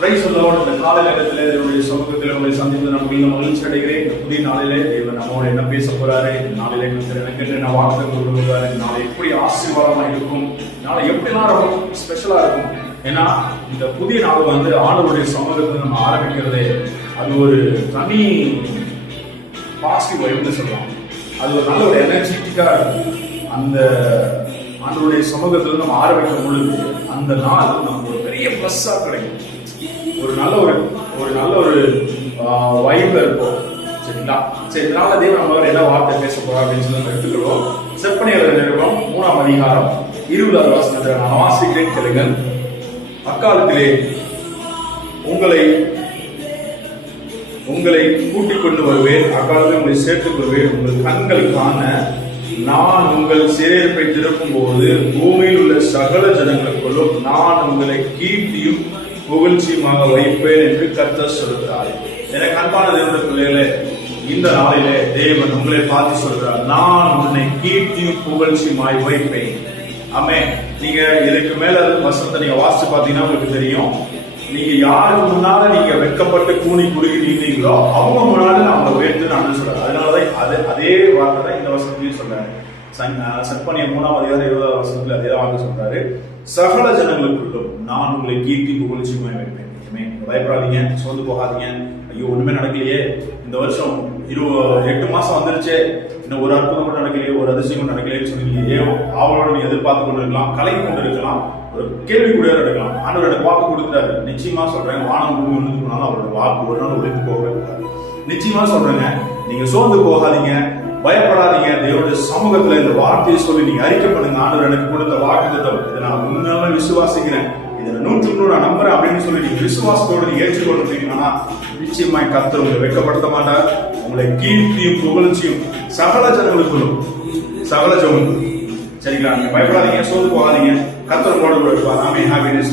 Price Lord. இந்த காலை நேரத்திலே என்னுடைய சமூகத்தில் உங்களை சந்தித்து நான் மிகவும் மகிழ்ச்சி அடைகிறேன். இந்த புதிய நாளிலே தேவன் நம்மோடு என்ன பேச போறாரு, நாளிலே எனக்கு என்ன வார்த்தை கொண்டு வருவாரு, நாளை எப்படி ஆசீர்வாதமா இருக்கும், நாளை எப்படிலாம் ரொம்ப ஸ்பெஷலா இருக்கும். ஏன்னா இந்த புதிய நாள் வந்து ஆண்டவருடைய சமூகத்தில் நம்ம ஆரம்பிக்கிறதே அது ஒரு தனி பாசிட்டிவ் வைப்னு சொல்லலாம். அது ஒரு நல்ல ஒரு எனர்ஜெட்டிக்கா இருக்கும். அந்த ஆண்டவருடைய சமூகத்தில் நம்ம ஆரம்பிக்கும் பொழுது அந்த நாள் நமக்கு ஒரு பெரிய பிளஸ்ஸா கிடைக்கும். ஒரு நல்ல ஒரு வைப்ல இருக்கும். சரிங்களா? சரி, இதனால தேவன் நம்ம என்ன வார்த்தை பேச போறோம் அப்படின்னு சொல்லி நம்ம எடுத்துக்கிறோம். செப்பனியர் நிறுவனம் 3ஆம் அதிகாரம் 20வது வசனத்தை நான் வாசிக்கிறேன், கேளுங்கள். அக்காலத்திலே உங்களை கூட்டிக் கொண்டு வருவேன், அக்காலத்தில் உங்களை சேர்த்துக் கொள்வேன். உங்கள் கண்கள் காண நான் உங்கள் சிறையிருப்பை திருப்பும் போது பூமியில் உள்ள சகல ஜனங்களுக்குள்ளும் நான் உங்களை கீர்த்தியும் புகழ்ச்சியுமாக வைப்பேன் என்று கர்த்தர் சொல்கிறார். எனக்கு அன்பான தேவனுடைய பிள்ளைகளே, இந்த நாளிலே தேவன் உங்களை பார்த்து சொல்றார், நான் உன்னை கீர்த்தியும் புகழ்ச்சியுமாய் வைப்பேன். ஆமே. நீங்க இதுக்கு மேல வசனத்தை நீங்க வாசிச்சு பாத்தீங்கன்னா உங்களுக்கு தெரியும். நீங்க யாருக்கு முன்னால நீங்க வெட்கப்பட்டு கூணி குறுகி நீங்களோ அவங்க முன்னால நான் உயர்த்து நான் சொல்றேன். அதனாலதான் அதே வார்த்தை தான் இந்த வசனத்திலையும் சொல்றாரு. செப்பனியர் 3ஆம் அதிகாரம் 20வது வசனத்துல அதே வார்த்தை சொல்றாரு, சகல ஜனங்களுக்குள்ளும் நான் உங்களை கீர்த்தி புகழ்ச்சியுமாய் வைப்பேன். பயப்படாதீங்க, சோர்ந்து போகாதீங்க. ஐயோ ஒண்ணுமே நடக்கலையே, இந்த வருஷம் 8 மாசம் வந்துருச்சு, இன்னும் ஒரு அற்புதம் கூட நடக்கலையே, ஒரு அதிசயம் நடக்கலையே சொல்லி அவளோட நீ எதிர்பார்த்து கொண்டு இருக்கலாம், கலங்கி கொண்டு இருக்கலாம், ஒரு கேள்வி கூட இருக்கலாம். ஆண்டவர் எனக்கு வாக்கு கொடுத்துட்டாரு. நிச்சயமா சொல்றேன், வானம் பூமி ஒன்று போனாலும் அவரோட வாக்கு ஒரு நாள் ஒழித்து போக. நிச்சயமா சொல்றேங்க, நீங்க சோர்ந்து போகாதீங்க, பயப்படாதீங்க. தேவனுடைய சமூகத்துல இந்த வார்த்தையை சொல்லி நீங்க அறிக்கை பண்ணுங்க. ஆண்டவர் எனக்கு கொடுத்த வாக்குத்தத்தம் இதை நான் உண்மையாவே விசுவாசிக்கிறேன், இதை 100% நான் நம்புறேன் அப்படின்னு சொல்லி நீங்க விசுவாசத்தோடு நீங்க ஏற்றுக்கொள்றீங்கன்னா நிச்சயமாய் கர்த்தர் உங்களை வெட்கப்படுத்த மாட்டார். உங்களை கீர்த்தியும் புகழ்ச்சியும் சகல ஜனங்களுக்குள்ளும் சரிங்களா? நீங்க பயப்படாதீங்க, சோர்ந்து போகாதீங்க. கர்த்தர் உங்களோட இருப்பார். ஆமென். ஹேப்பினஸ்.